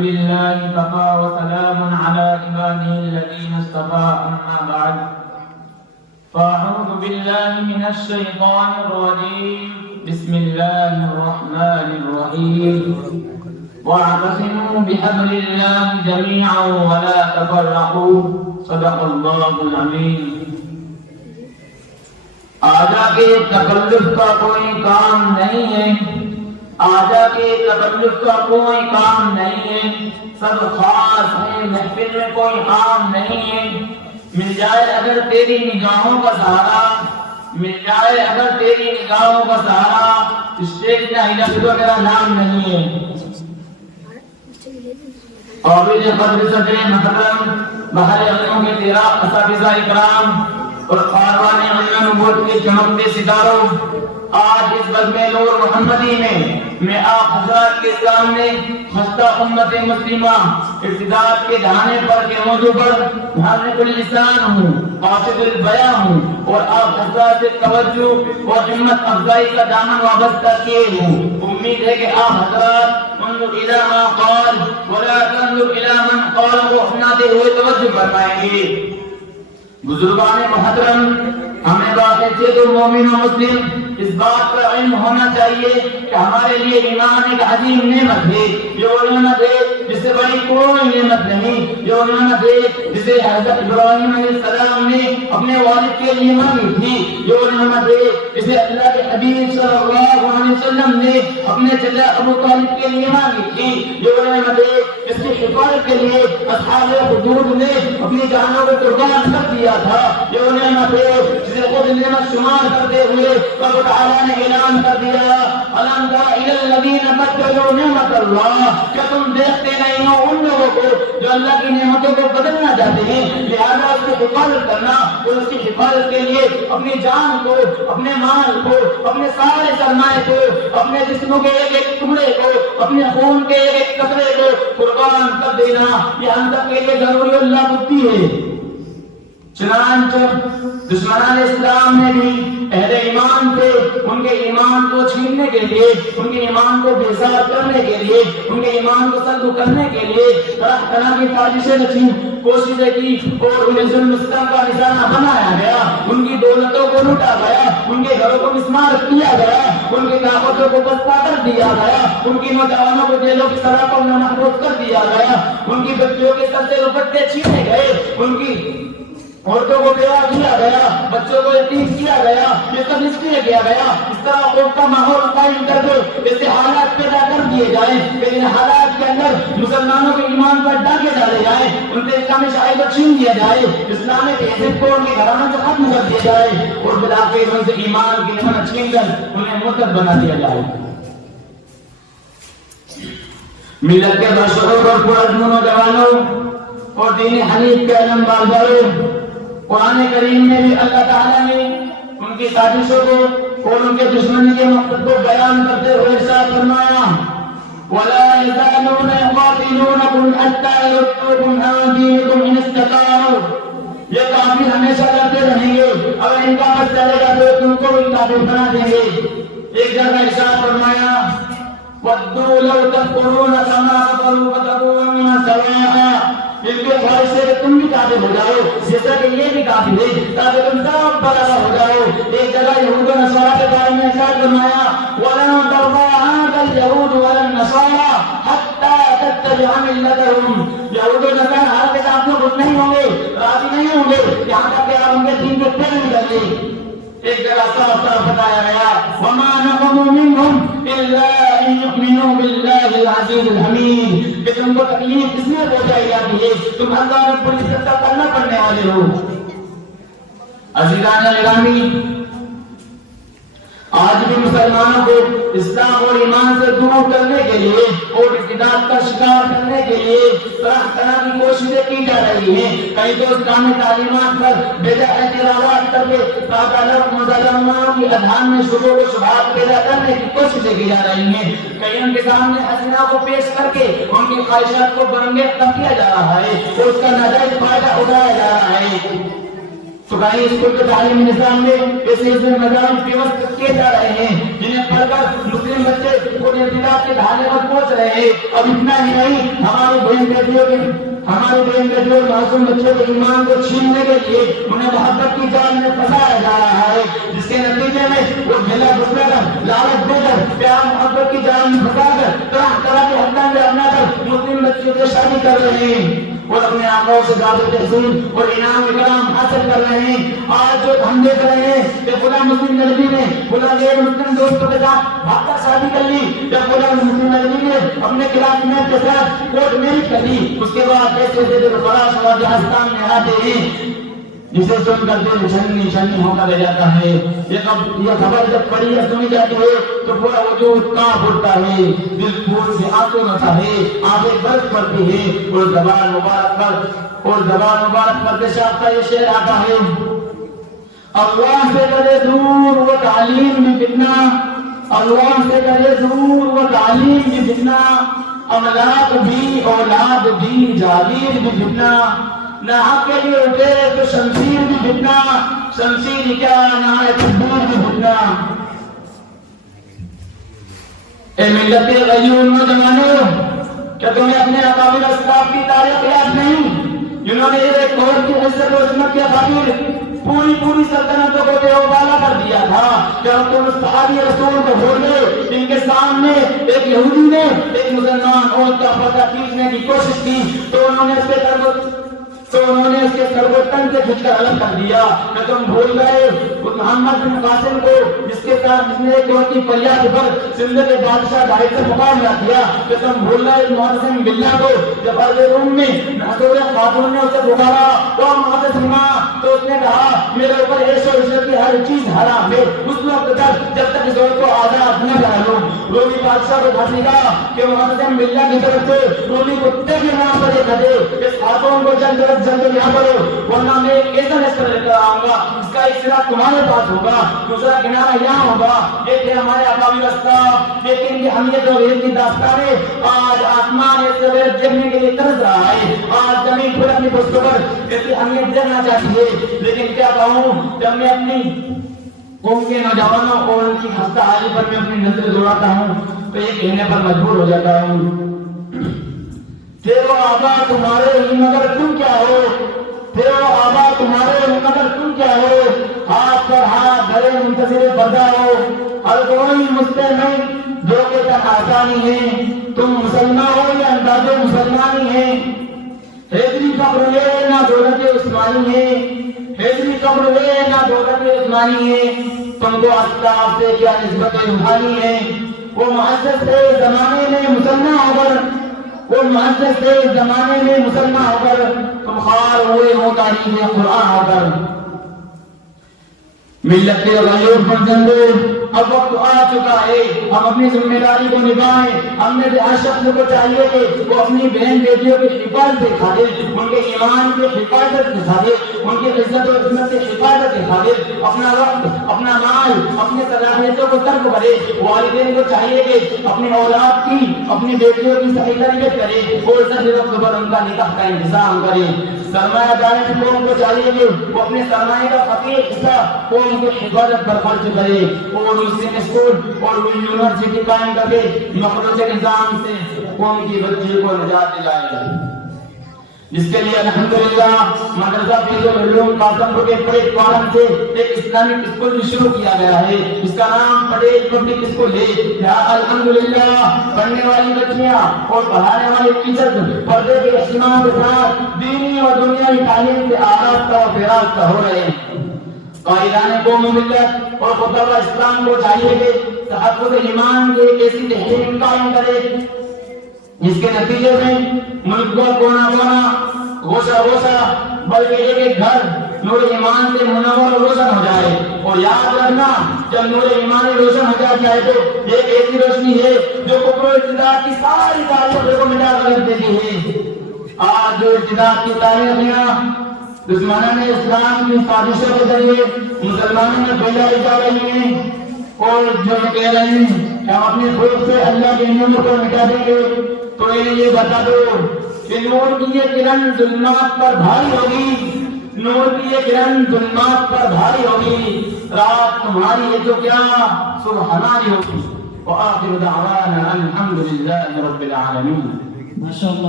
لله كفى وسلام على عباده الذين اصطفى أما بعد فأعوذ بالله من الشيطان الرجيم بسم الله الرحمن الرحيم واعتصموا بحبل الله جميعا ولا تفرقوا صدق الله العظيم. آجا کے تکلف کا کوئی کام نہیں ہے، آجا کے تکلف کا کوئی کام نہیں ہے، سب خاص ہے، محفل میں کوئی عام نہیں ہے. مل جائے اگر تیری نگاہوں کا سہارا، مل جائے اگر تیری نگاہوں کا سہارا، اسٹیج نہ ہلا تو میرا نام نہیں ہے. قابل قدر صدر محترم بہر علموں کے 13 اساتذہ اکرام اور کاروان علم نبوت کے چمکتے ستاروں، آج اس بزم نور محمدی میں آپ حضرات کے سامنے خستہ امت مسلمہ ارتداد کے دہانے پر کے موضوع پر حاضر اللسان ہوں، قاصد البیاں ہوں اور آپ حضرات سے توجہ اور ہمت افزائی کا دامن وابستہ کیے ہوں. امید ہے کہ آپ حضرات انظر الی ما قال ولا تنظر الی من قال کو اپناتے ہوئے توجہ فرمائیں گے. بزرگان محترم، ہمیں باقی مومن و مسلم اس بات کا علم ہونا چاہیے کہ ہمارے لیے ایمان ایک عظیم نعمت ہے. یہ وہ نعمت ہے جس سے بڑی کوئی نعمت نہیں. یہ وہ نعمت ہے جسے حضرت ابراہیم علیہ السلام نے اپنے والد کے لیے مانگی تھی. یہ وہ نعمت ہے جسے اللہ کے حبیب صلی اللہ علیہ وسلم نے اپنے چچا ابو طالب کے لیے مانگی تھی. یہ وہ نعمت ہے جس کی حفاظت کے لیے اصحاب حدود نے اپنی جانوں کو قربان کر دیا تھا. یہ وہ نعمت ہے جسے خود نعمت شمار کرتے ہوئے رب تعالیٰ نے اعلان کر دیا الم تر الی الذین بدلوا نعمت اللہ، کیا تم دیکھتے نہیں ہو ان لوگوں کو جو اللہ کی نعمتوں کو بدلنا چاہتے ہیں. لہذا اس کی حفاظت کرنا اور اس کی حفاظت کے لیے اپنی جان کو، اپنے مال کو، اپنے سارے سرمایہ کو، اپنے جسموں کے ایک ایک ٹکڑے کو، اپنے خون کے ایک ایک قطرے کو قربان کر دینا یہ ہم سب کے لیے ضروری اللہ بتی ہے. چنانچہ دشمنان اسلام نے بھی اہل ایمان سے ان کے ایمان کو چھیننے کے لیے، ان کے ایمان کو بیزار کرنے کے لیے، ان کے ایمان کو سلب کرنے کے لیے طرح طرح کی سازشیں رچی، کوششیں کی اور انہیں ظلم ستم کا نشانہ بنایا گیا. ان کی دولتوں کو لوٹا گیا، ان کے گھروں کو مسمار کیا گیا، ان کی طاقتوں کو پسپا کر دیا گیا، ان کی نوجوانوں کو جیلوں کی سلاخوں میں محفوظ کر دیا گیا، ان کی بچیوں کے سر سے دوپٹے چھینے گئے، ان کی عورتوں کو بیوہ کیا گیا، بچوں کو یتیم کیا گیا. یہ سب اس لیے کیا گیا اس طرح خوف کا ماحول قائم کر دے، ایسے حالات پیدا کر دیے جائیں کہ ان حالات کے اندر مسلمانوں کے ایمان پر ڈاکے ڈالے جائیں، ان سے اسلامی شعائر چھین دیا جائے، اسلامی تہذیب کو ان کے گھرانوں سے ختم کر دیا جائے اور بلاخر ان سے ایمان کی نعمت چھین کر انہیں مرتد بنا دیا جائے. ملت کے باشعور اور پرعزم نوجوانوں اور دین حنیف کے علم بازاروں، قرآن کریم میں بھی اللہ تعالیٰ نے ان کی سازشوں کو اور ان کے دشمنی کے مقصد کو بیان کرتے ہوئے ارشاد فرمایا وَلَا يَزَالُونَ يُقَاتِلُونَكُمْ حَتَّى يَرُدُّوكُمْ عَنْ دِينِكُمْ إِنِ اسْتَطَاعُوا. یہ کافر ہمیشہ لڑتے رہیں گے، اگر ان کا بس چلے گا تو تم کو بھی کافر بنا دیں گے. ایک جگہ ارشاد فرمایا وَدُّوا لَوْ تَكْفُرُونَ كَمَا كَفَرُوا فَتَكُونُونَ سَوَاءً. ان کی خواہش ہے کہ تم بھی کافر ہو جاؤ جیسا کہ یہ بھی کافر ہے تاکہ تم سب برابر ہو جاؤ. ایک جگہ یہود و نصارہ کے بارے میں ارشاد فرمایا وَلَن تَرْضَىٰ عَنكَ الْيَهُودُ وَلَا النَّصَارَىٰ حَتَّىٰ تَتَّبِعَ مِلَّتَهُمْ. یہود و نصارہ ہر کے ساتھ خوش نہیں ہوں گے، راضی نہیں ہوں گے یہاں تک کہ آپ ان کے دین کو پھیر نہیں لگے. ایک جگہ صاف صاف بتایا گیا وَمَا نَقَمُوا مِنْهُمْ إِلَّا أَن يُؤْمِنُوا بِاللَّهِ الْعَزِيزِ الْحَمِيدِ. کہ تم کو تکلیف کس میں پہنچائی جاتی ہے؟ تم اللہ رب العزت کا کرنا پڑنے والے ہو. عزیزان گرامی، آج بھی مسلمانوں کو اسلام اور ایمان سے دور کرنے کے لیے اور ارتداد کا شکار کرنے کے لیے طرح طرح کی کوششیں کی جا رہی ہیں. کئی تو اسلامی تعلیمات پر بے جا اعتراضات کر کے مسلمانوں کی اذہان میں شبہوں و شبہات پیدا کرنے کی کوششیں کی جا رہی ہیں. کئی ان کے سامنے حسینہ کو پیش کر کے ان کی خواہشات کو برانگیختہ کیا جا رہا ہے اور اس کا ناجائز فائدہ اٹھایا جا رہا ہے. تو کہیں اسکول کے تعلیم نظام میں ایسے مضامین پیوست کیے جا رہے ہیں جنہیں پڑھ کر مسلم بچے کو ارتداد کے دھانے پر پہنچ رہے ہیں. اب اتنا ہی نہیں، ہمارے ہماری بہن بیٹیوں معصوم بچوں کے ایمان کو چھیننے کے لیے انہیں محبت کی جال میں پھنسایا جا رہا ہے، جس کے نتیجے میں وہ گلا گھسلا کر، لالچ دے کر، پیار محبت کی جال میں پھنسا کر طرح طرح کے حداں میں اپنا کر مسلم بچوں سے شادی کر رہے ہیں اور اپنے آقاؤں سے داد و تحسین اور انعام اکرام حاصل کر رہے ہیں۔ آج جو ہم دیکھ رہے ہیں کہ فلاں مسلم لڑکی نے فلاں غیر مسلم دوستوں کے ساتھ بھاگ کر شادی کر لی، یا فلاں مسلم لڑکی نے اپنے کلاس میٹ کے ساتھ کورٹ میرج کر لی، اس کے بعد ایسے خلاص ہوا جہاں میں آتے ہیں جسے سن کر دل نشانی ہو کر رہ جاتا ہے۔ یہ خبر جب پڑھی یا سنی جاتی ہے تو پورا وجود کانپ اٹھتا ہے، دل خون سے آنسو ہوتا ہے، آنکھیں برس پڑتی ہے اور زبان مبارک پر پیشاب کا یہ شعر آتا ہے: اللہ سے کرے دور وہ تعلیم میں فتنہ، اللہ سے کرے دور وہ تعلیم میں فتنہ، املاک بھی اولاد بھی جاگیر بھی فتنہ، نہ حق کے لیے اٹھے تو شمشیر بھی فتنہ، شمشیر کیا نہ تکبیر بھی فتنہ۔ اے ملت غیور نوجوانوں، کیا تمہیں اپنے اکابر اسلاف کی تاریخ یاد نہیں، جنہوں نے ایک دور کی عزت و عظمت کے خاطر پوری سلطنتوں کو دیوبالا کر دیا تھا؟ کیا تم صحابی رسول کو بھول گئے جن کے سامنے ایک یہودی نے ایک مسلمان عورت کا پردہ کھینچنے کی کوشش کی تو انہوں نے اس کے سر کو تن سے کھینچ کر الگ کر دیا؟ کہ تم بھول گئے اس محمد بن قاسم کو جس نے ایک وقت کی فریاد پر سندھ کے بادشاہ ڈھائی سے مقابلہ کیا؟ کہ تم بھول گئے محسن بلّہ کو جب عرض روم میں ناصر خاتون نے اسے پکارا تو محسن تو اس نے کہا میرے اوپر عیش و عشرت کی ہر چیز حرام ہے، اس وقت تک جب تک اس عورت کو آزاد نہ کر لوں۔ رومی بادشاہ کو پھنسی کہا کہ محسن بلّہ کی طرف سے رومی کتے کے وہاں پر ایک ہدے اس خاتون کو جلد یہاں پر ورنہ میں ایک ایسا نسل لے کر آؤں گا اس کا ایک سرا تمہارے پاس ہوگا، دوسرا کنارہ یہاں ہوگا۔ یہ تھے ہمارے اکابر اسلاف، لیکن کی اہمیت اور غیر کی داستانیں آج آسمان ایسے غیر دیکھنے کے لیے ترس رہا ہے، آج زمین پھر اپنی پشتوں پر ایسی اہمیت دیکھنا چاہتی ہے۔ لیکن کیا کہوں، جب میں اپنی قوم کے نوجوانوں اور ان کی خستہ حالی پر میں اپنی نظر دوڑاتا ہوں تو یہ کہنے پر مجبور ہو جاتا ہوں تیرو آبا تمہارے ہی مگر تم کیا ہو، تیرو آبا تمہارے ہی مگر تم کیا ہو، ہاتھ پر ہاتھ دھرے منتظر بردہ ہو، ہر کوئی مستمع جو کہ تک آسانی ہے، تم مسلمان ہو یا انداز مسلمانی ہے، حیدری فخر ہے نہ دولت عثمانی ہے، حیدری فخر ہے نہ دولت عثمانی ہے، تم کو اسلاف سے کیا نسبت روحانی ہے، وہ معزز سے زمانے میں مسلمان ہو کر وہ معزز سے زمانے میں مسلمان ہو کر تم خوار ہوئے ہو تاریخ قرآن ہو کر۔ ملت کے غیور فرزندوں، اب وقت آ چکا ہے ہم اپنی ذمہ داری کو نبھائیں۔ ہم نے ہر شخص کو چاہیے کہ وہ اپنی بہن بیٹیوں کی حفاظت کے خاطر، ان کے ایمان کی حفاظت کے خاطر، ان کی عزت و عظمت کی حفاظت کے خاطر اپنا وقت، اپنا مال، اپنی صلاحیتوں کو ترک کرے۔ والدین کو چاہیے کہ اپنی اولاد کی، اپنی بیٹیوں کی صحیح تربیت کرے اور صحیح وقت پر ان کا نکاح کا انتظام کرے۔ سرمایہ داری کی قوم کو چاہیے کہ وہ اپنے سرمایہ کا فقیر حصہ قوم کی حفاظت پر خرچ کرے اور اس اسکول اور یونیورسٹی قائم کر کے مخلوط نظام سے قوم کی بچی کو نجات دلائے، جس کے لیے الحمدللہ مدرسہ فیض العلوم قاسم پور کے پریڈ فارم سے ایک اسلامک اسکول بھی شروع کیا گیا ہے، جس کا نام پٹیل پبلک اسکول ہے۔ یہاں الحمدللہ پڑھنے والی بچیاں اور پڑھانے والے ٹیچر پردے کے اہتمام کے ساتھ دینی اور دنیاوی تعلیم سے آراستہ و فراستہ ہو رہے ہیں۔ قائدان قوم و ملت اور خطبہ اسلام کو چاہیے کہ تحفظ ایمان کی ایک ایسی تحریم قائم کرے جس کے نتیجے میں ملک کا کونا کونا، گوشہ گوشہ، بلکہ ایک ایک گھر نور ایمان سے منور و روشن ہو جائے۔ اور یاد رکھنا، جب نور ایمان روشن ہو جائے تو ایک ایسی روشنی ہے جو کفر و ارتداد کی ساری تاریخوں کو مٹا کر رکھ دیتی ہے۔ آج جو ارتداد کی تاریخیاں دشمنان اسلام کی سازشوں کے ذریعے مسلمانوں میں پھیلائی جا رہی ہیں اور جو کہہ رہے ہیں کہ ہم اپنے خود سے اللہ کے نور کو مٹا دیں گے، تو انہیں یہ بتا دو کہ نور کی یہ کرن ظلمات پر بھاری ہوگی، نور کی یہ کرن ظلمات پر بھاری ہوگی، رات تمہاری ہے تو کیا صبح ہماری ہوگی۔ وآخر دعوانا الحمدللہ رب العالمین۔ ماشاءاللہ۔